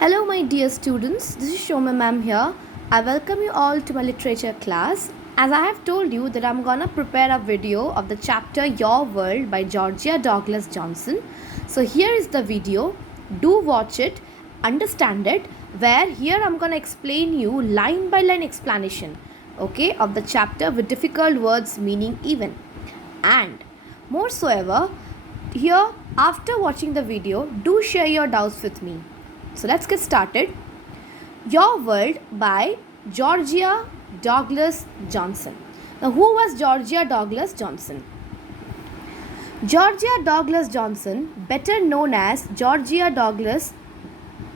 Hello, my dear students. This is Shoma ma'am here. I welcome you all to my literature class. As I have told you that I'm gonna prepare a video of the chapter Your World by Georgia Douglas Johnson. So here is the video. Do watch it, understand it. Where here I'm gonna explain you line by line explanation, okay, of the chapter with difficult words meaning even. And moreover, here after watching the video, do share your doubts with me. So let's get started. Your World by Georgia Douglas Johnson. Now, who was Georgia Douglas Johnson? Georgia Douglas Johnson, better known as Georgia Douglas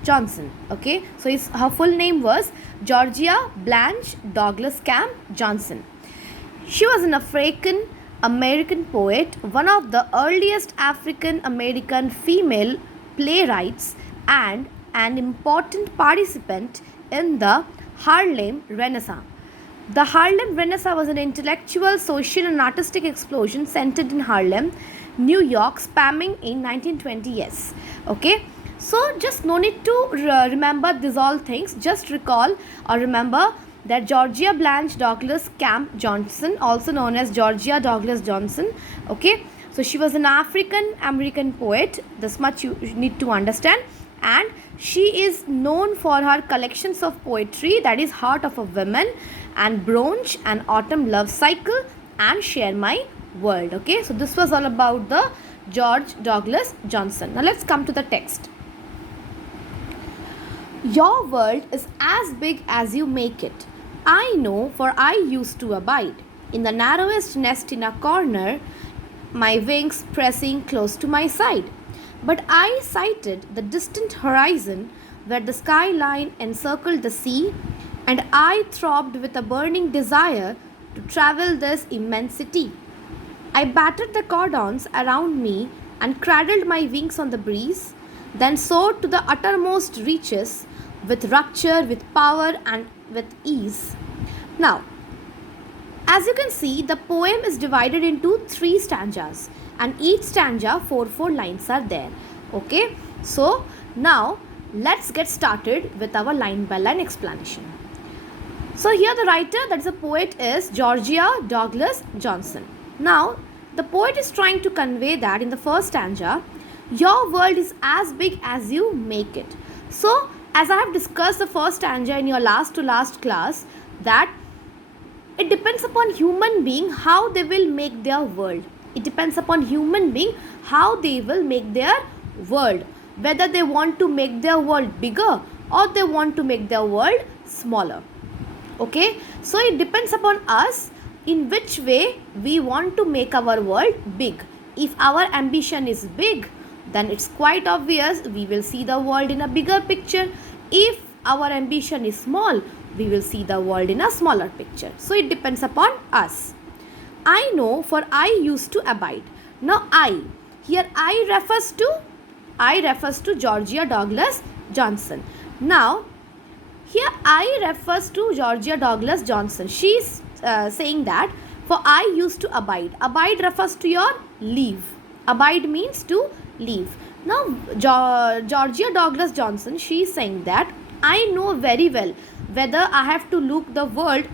Johnson. Okay, so her full name was Georgia Blanche Douglas Camp Johnson. She was an African American poet, one of the earliest African American female playwrights, and an important participant in the Harlem Renaissance. The Harlem Renaissance was an intellectual, social, and artistic explosion centered in Harlem, New York, spanning in 1920 years. Okay, so just no need to remember these all things. Just recall or remember that Georgia Blanche Douglas Camp Johnson, also known as Georgia Douglas Johnson. Okay, so she was an African American poet. This much you need to understand. And she is known for her collections of poetry, that is Heart of a Woman and Bronze and Autumn Love Cycle and Share My World. Okay, so this was all about the George Douglas Johnson. Now let's come to the text. Your world is as big as you make it. I know, for I used to abide in the narrowest nest in a corner, my wings pressing close to my side. But I sighted the distant horizon where the skyline encircled the sea, and I throbbed with a burning desire to travel this immensity. I battered the cordons around me and cradled my wings on the breeze, then soared to the uttermost reaches with rapture, with power, and with ease. Now, as you can see, the poem is divided into 3 stanzas, and each stanza 4 lines are there. Okay, so now let's get started with our line by line explanation. So here the writer, that is a poet, is Georgia Douglas Johnson. Now the poet is trying to convey that in the first stanza, your world is as big as you make it. So as I have discussed the first stanza in your last to last class, that it depends upon human being how they will make their world. It depends upon human being how they will make their world. Whether they want to make their world bigger or they want to make their world smaller. Okay, so it depends upon us in which way we want to make our world big. If our ambition is big, then it's quite obvious we will see the world in a bigger picture. If our ambition is small, we will see the world in a smaller picture. So it depends upon us. I know, for I used to abide. Now here I refers to Georgia Douglas Johnson. Now here I refers to Georgia Douglas Johnson. She is saying that for I used to abide. Abide refers to your leave. Abide means to leave. Now Georgia Douglas Johnson, she is saying that I know very well whether I have to look the world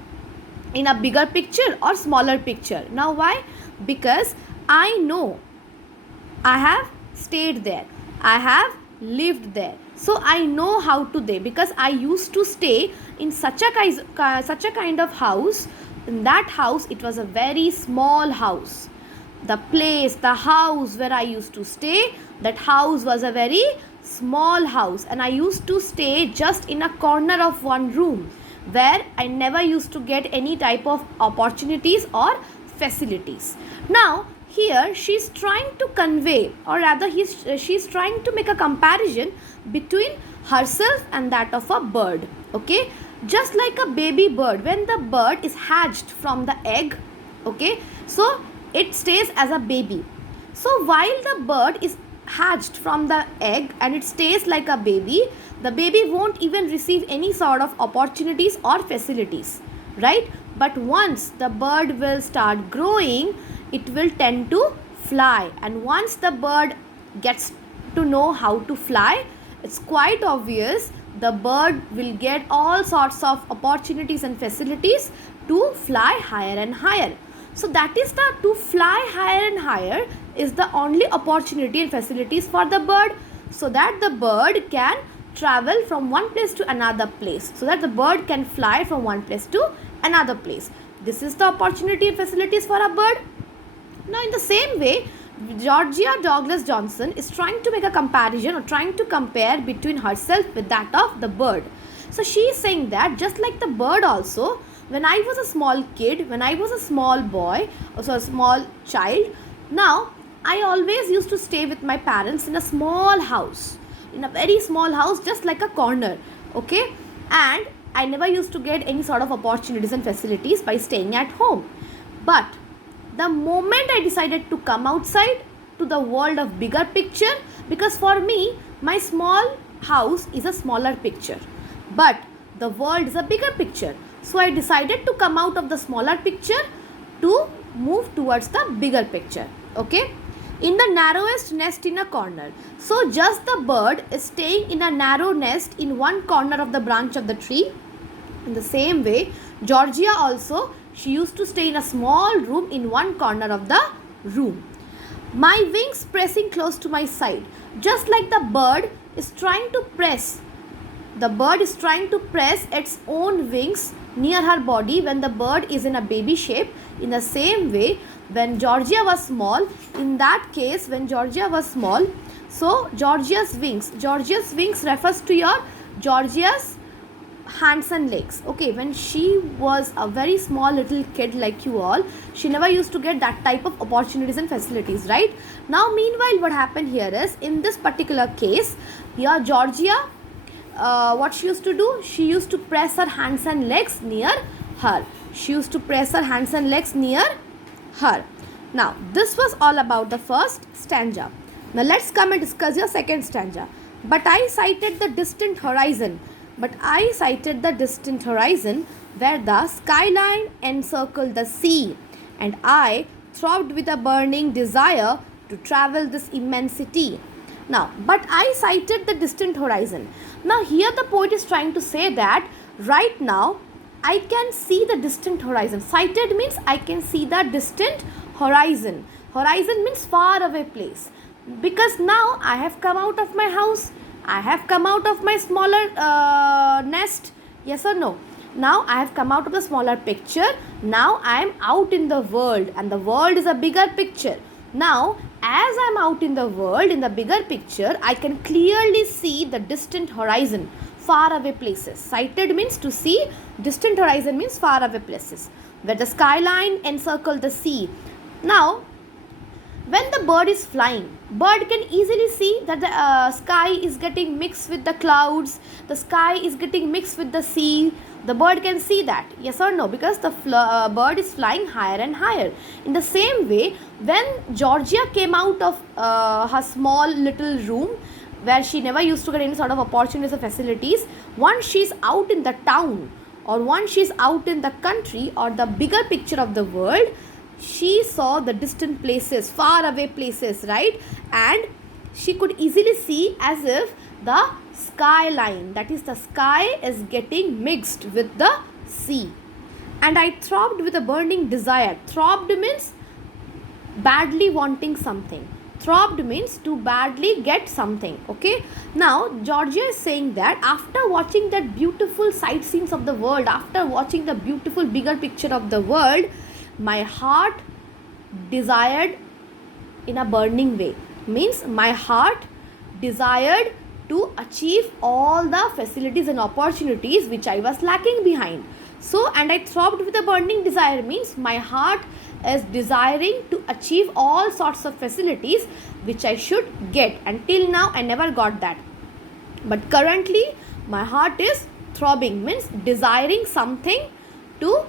in a bigger picture or smaller picture. Now why? Because I know I have stayed there, I have lived there, so I know how to there, because I used to stay in such a kind of house. In that house, it was a very small house. The place, the house where I used to stay, that house was a very small house, and I used to stay just in a corner of one room where I never used to get any type of opportunities or facilities. Now here she is trying to convey, or rather she is trying to make a comparison between herself and that of a bird. Okay, just like a baby bird, when the bird is hatched from the egg, okay, so it stays as a baby. So while the bird is hatched from the egg and it stays like a baby, the baby won't even receive any sort of opportunities or facilities, right? But once the bird will start growing, it will tend to fly, and once the bird gets to know how to fly, it's quite obvious the bird will get all sorts of opportunities and facilities to fly higher and higher. So that is the to fly higher and higher is the only opportunity and facilities for the bird, so that the bird can travel from one place to another place, so that the bird can fly from one place to another place. This is the opportunity and facilities for a bird. Now in the same way, Georgia Douglas Johnson is trying to make a comparison or trying to compare between herself with that of the bird. So she is saying that just like the bird also, when I was a small kid, when I was a small boy, also a small child, now I always used to stay with my parents in a small house, in a very small house, just like a corner, okay? And I never used to get any sort of opportunities and facilities by staying at home. But the moment I decided to come outside to the world of bigger picture, because for me, my small house is a smaller picture, but the world is a bigger picture. So I decided to come out of the smaller picture to move towards the bigger picture, okay? In the narrowest nest in a corner. So just the bird is staying in a narrow nest in one corner of the branch of the tree. In the same way, Georgia also, she used to stay in a small room in one corner of the room. My wings pressing close to my side. Just like the bird is trying to press, the bird is trying to press its own wings near her body when the bird is in a baby shape. In the same way, when Georgia was small, in that case, when Georgia was small, so Georgia's wings refers to your Georgia's hands and legs, okay? When she was a very small little kid like you all, she never used to get that type of opportunities and facilities, right? Now meanwhile, what happened here is, in this particular case here, Georgia, what she used to do, she used to press her hands and legs near her. She used to press her hands and legs near her. Now this was all about the first stanza. Now let's come and discuss your second stanza. But I sighted the distant horizon. But I sighted the distant horizon where the skyline encircled the sea, and I throbbed with a burning desire to travel this immensity. Now, but I sighted the distant horizon. Now here the poet is trying to say that right now I can see the distant horizon. Sighted means I can see the distant horizon. Horizon means far away place. Because now I have come out of my house, I have come out of my smaller nest. Yes or no? Now I have come out of the smaller picture. Now I am out in the world, and the world is a bigger picture. Now as I am out in the world, in the bigger picture, I can clearly see the distant horizon, far away places. Sighted means to see, distant horizon means far away places, where the skyline encircles the sea. Now when the bird is flying, bird can easily see that the sky is getting mixed with the clouds, the sky is getting mixed with the sea. The bird can see that, yes or no, because the bird is flying higher and higher. In the same way, when Georgia came out of her small little room, where she never used to get any sort of opportunities or facilities, once she is out in the town, or once she is out in the country or the bigger picture of the world, she saw the distant places, far away places, right? And she could easily see as if the skyline, that is the sky, is getting mixed with the sea. And I throbbed with a burning desire. Throbbed means badly wanting something. Throbbed means to badly get something, okay? Now Georgia is saying that after watching that beautiful sight scenes of the world, after watching the beautiful bigger picture of the world, my heart desired in a burning way. Means my heart desired to achieve all the facilities and opportunities which I was lacking behind. So, and I throbbed with a burning desire means my heart is desiring to achieve all sorts of facilities which I should get. Until now I never got that. But currently my heart is throbbing, means desiring something to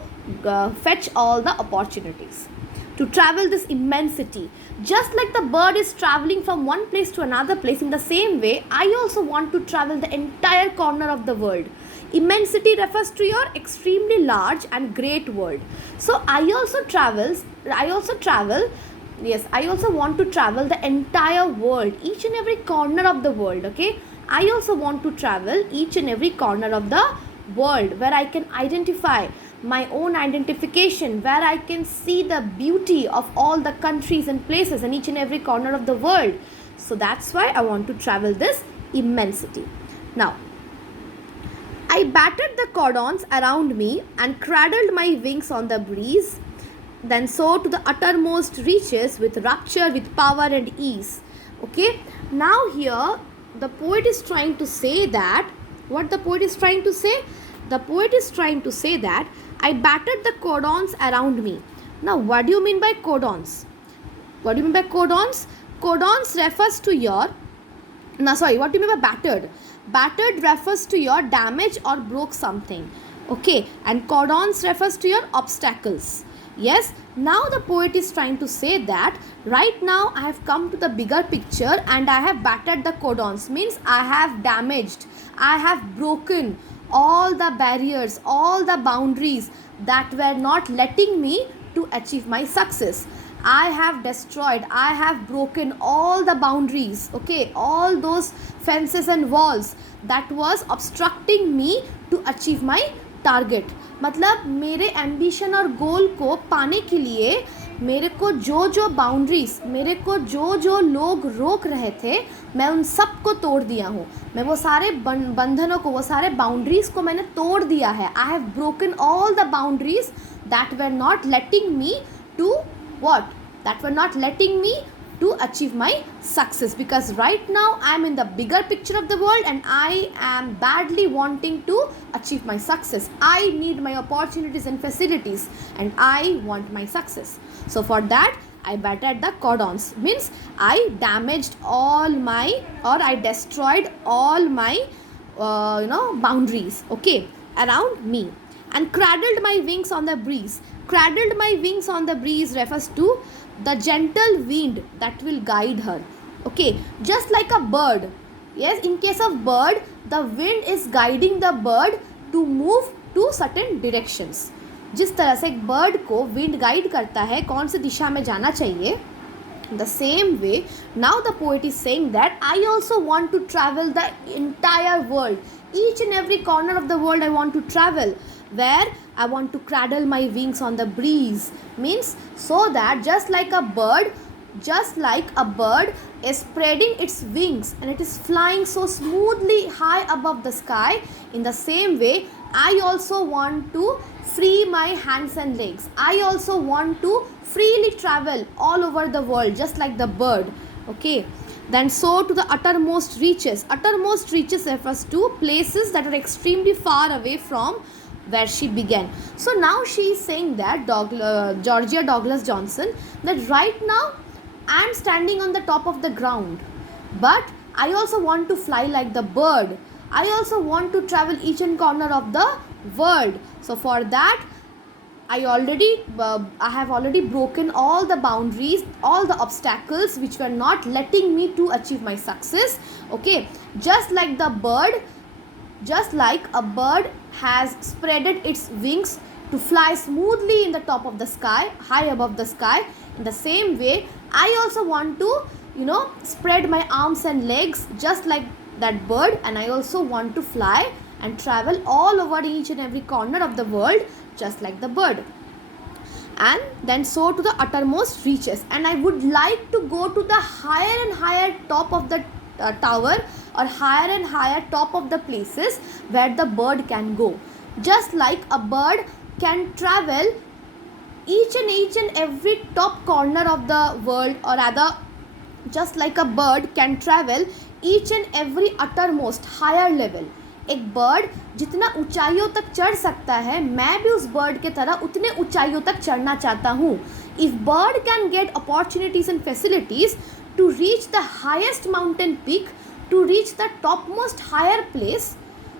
fetch all the opportunities, to travel this immensity. Just like the bird is traveling from one place to another place, in the same way I also want to travel the entire corner of the world. Immensity refers to your extremely large and great world. So I also want to travel the entire world, each and every corner of the world, okay? I also want to travel each and every corner of the world where I can identify my own identification, where I can see the beauty of all the countries and places in each and every corner of the world. So that's why I want to travel this immensity. Now, I battered the cordons around me and cradled my wings on the breeze, then soared to the uttermost reaches with rapture, with power and ease. Okay, now here the poet is trying to say that, what the poet is trying to say? The poet is trying to say that I battered the cordons around me. Now, what do you mean by cordons? What do you mean by cordons? Cordons refers to your, what do you mean by battered? Battered refers to your damage or broke something. Okay, and cordons refers to your obstacles. Yes, now the poet is trying to say that right now I have come to the bigger picture and I have battered the cordons. Means I have damaged, I have broken all the barriers, all the boundaries that were not letting me to achieve my success. I have destroyed, I have broken all the boundaries, okay, all those fences and walls that was obstructing me to achieve my target. मतलब मेरे ambition और गोल को पाने के लिए मेरे को जो जो बाउंड्रीज, मेरे को जो जो लोग रोक रहे थे, मैं उन सब को तोड़ दिया हूँ. मैं वो सारे बंधनों को, वो सारे बाउंड्रीज को मैंने तोड़ दिया है. I have broken all the boundaries that were not letting me to what? That were not letting me to achieve my success, because right now I am in the bigger picture of the world and I am badly wanting to achieve my success. I need my opportunities and facilities and I want my success. So for that I battered the cordons. Means I damaged all my, or I destroyed all my boundaries, okay, around me, and cradled my wings on the breeze. Cradled my wings on the breeze refers to the gentle wind that will guide her. Okay, just like a bird. Yes, in case of bird, the wind is guiding the bird to move to certain directions. जिस तरह से एक bird को wind guide करता है कौन सी दिशा में जाना चाहिए, the same way now the poet is saying that I also want to travel the entire world. Each and every corner of the world I want to travel, where I want to cradle my wings on the breeze. Means so that just like a bird is spreading its wings and it is flying so smoothly high above the sky, in the same way I also want to free my hands and legs. I also want to freely travel all over the world just like the bird. Okay, then soar to the uttermost reaches. Uttermost reaches refers to places that are extremely far away from where she began. So now she is saying that Georgia Douglas Johnson, that right now I am standing on the top of the ground, but I also want to fly like the bird. I also want to travel each and corner of the world. So for that I have already broken all the boundaries, all the obstacles which were not letting me to achieve my success. Okay, just like a bird has spreaded its wings to fly smoothly in the top of the sky, high above the sky, in the same way I also want to spread my arms and legs just like that bird, and I also want to fly and travel all over each and every corner of the world just like the bird, and then soar to the uttermost reaches. And I would like to go to the higher and higher top of the tower, or higher and higher top of the places where the bird can go. Just like a bird can travel each and every top corner of the world, or rather just like a bird can travel each and every uttermost higher level. एक bird जितना ऊंचाइयों तक चढ़ सकता है, मैं भी उस बर्ड के तरह उतने ऊंचाइयों तक चढ़ना चाहता हूँ. If bird can get opportunities and facilities to reach the highest mountain peak, to reach the topmost higher place,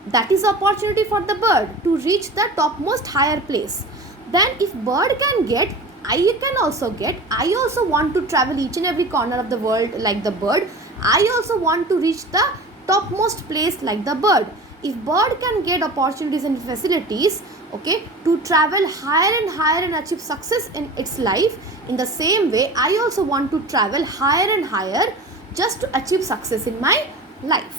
that is opportunity for the bird to reach the topmost higher place. Then if bird can get, I can also get. I also want to travel each and every corner of the world like the bird. I also want to reach the topmost place like the bird. If bird can get opportunities and facilities, okay, to travel higher and higher and achieve success in its life, in the same way I also want to travel higher and higher just to achieve success in my life.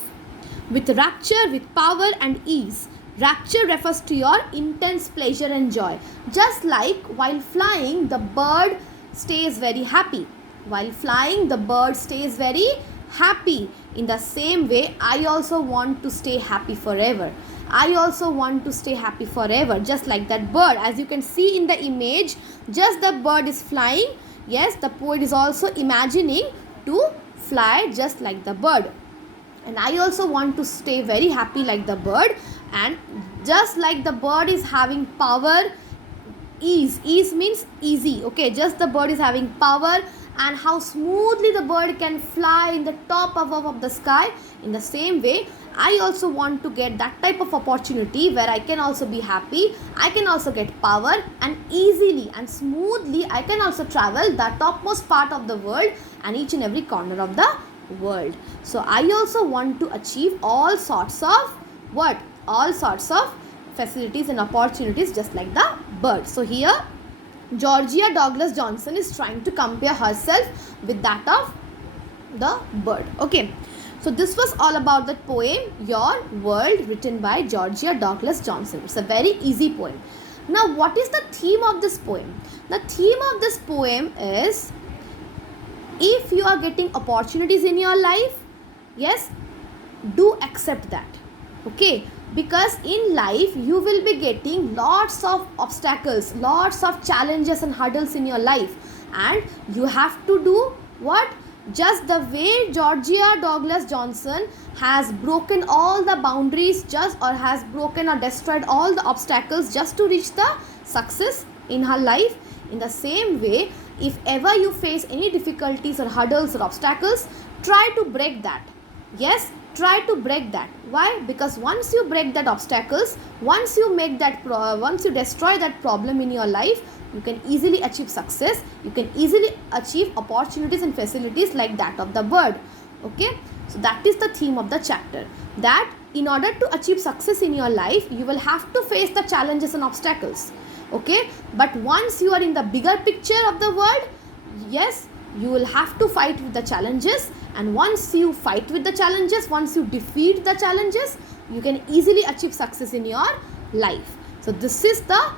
with rapture, with power and ease. Rapture refers to your intense pleasure and joy. Just like while flying, the bird stays very happy. While flying, the bird stays very happy. In the same way, I also want to stay happy forever. I also want to stay happy forever, just like that bird. As you can see in the image, just the bird is flying. Yes, the poet is also imagining to fly just like the bird. And I also want to stay very happy like the bird. And just like the bird is having power, ease means easy, okay, just the bird is having power, and how smoothly the bird can fly in the top of the sky. In the same way, I also want to get that type of opportunity where I can also be happy, I can also get power, and easily and smoothly I can also travel the topmost part of the world and each and every corner of the world. So I also want to achieve all sorts of facilities and opportunities just like the bird. So here Georgia Douglas Johnson is trying to compare herself with that of the bird. Okay, so this was all about the poem Your World, written by Georgia Douglas Johnson. It's a very easy poem. Now what is the theme of this poem? The theme of this poem is, if you are getting opportunities in your life, yes, do accept that. Okay, because in life you will be getting lots of obstacles, lots of challenges and hurdles in your life, and you have to do what? Just the way Georgia Douglas Johnson has broken all the boundaries, has broken or destroyed all the obstacles just to reach the success in her life. In the same way, if ever you face any difficulties or hurdles or obstacles, try to break that. Yes, try to break that. Why? Because once you break that obstacles, once you destroy that problem in your life, you can easily achieve success. You can easily achieve opportunities and facilities like that of the bird. Okay, so that is the theme of the chapter, that in order to achieve success in your life, you will have to face the challenges and obstacles. Okay, but once you are in the bigger picture of the world, yes, you will have to fight with the challenges, and once you fight with the challenges, once you defeat the challenges, you can easily achieve success in your life. So this is the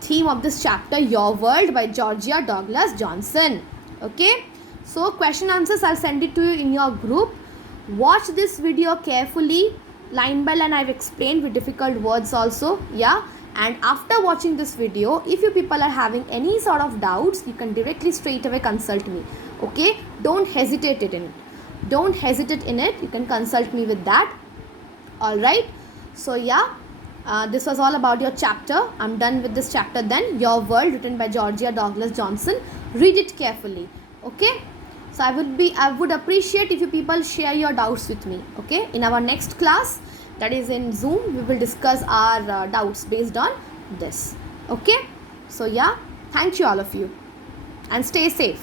theme of this chapter, Your World, by Georgia Douglas Johnson. Okay, so question answers I'll send it to you in your group. Watch this video carefully, line by line I've explained with difficult words also. Yeah, and after watching this video, if you people are having any sort of doubts, you can directly straight away consult me. Okay, don't hesitate in it. Don't hesitate in it. You can consult me with that. All right. So yeah, this was all about your chapter. I'm done with this chapter then. Your World, written by Georgia Douglas Johnson. Read it carefully. Okay. So I would appreciate if you people share your doubts with me. Okay. In our next class, that is in Zoom, we will discuss our doubts based on this. Okay. So yeah, thank you all of you, and stay safe.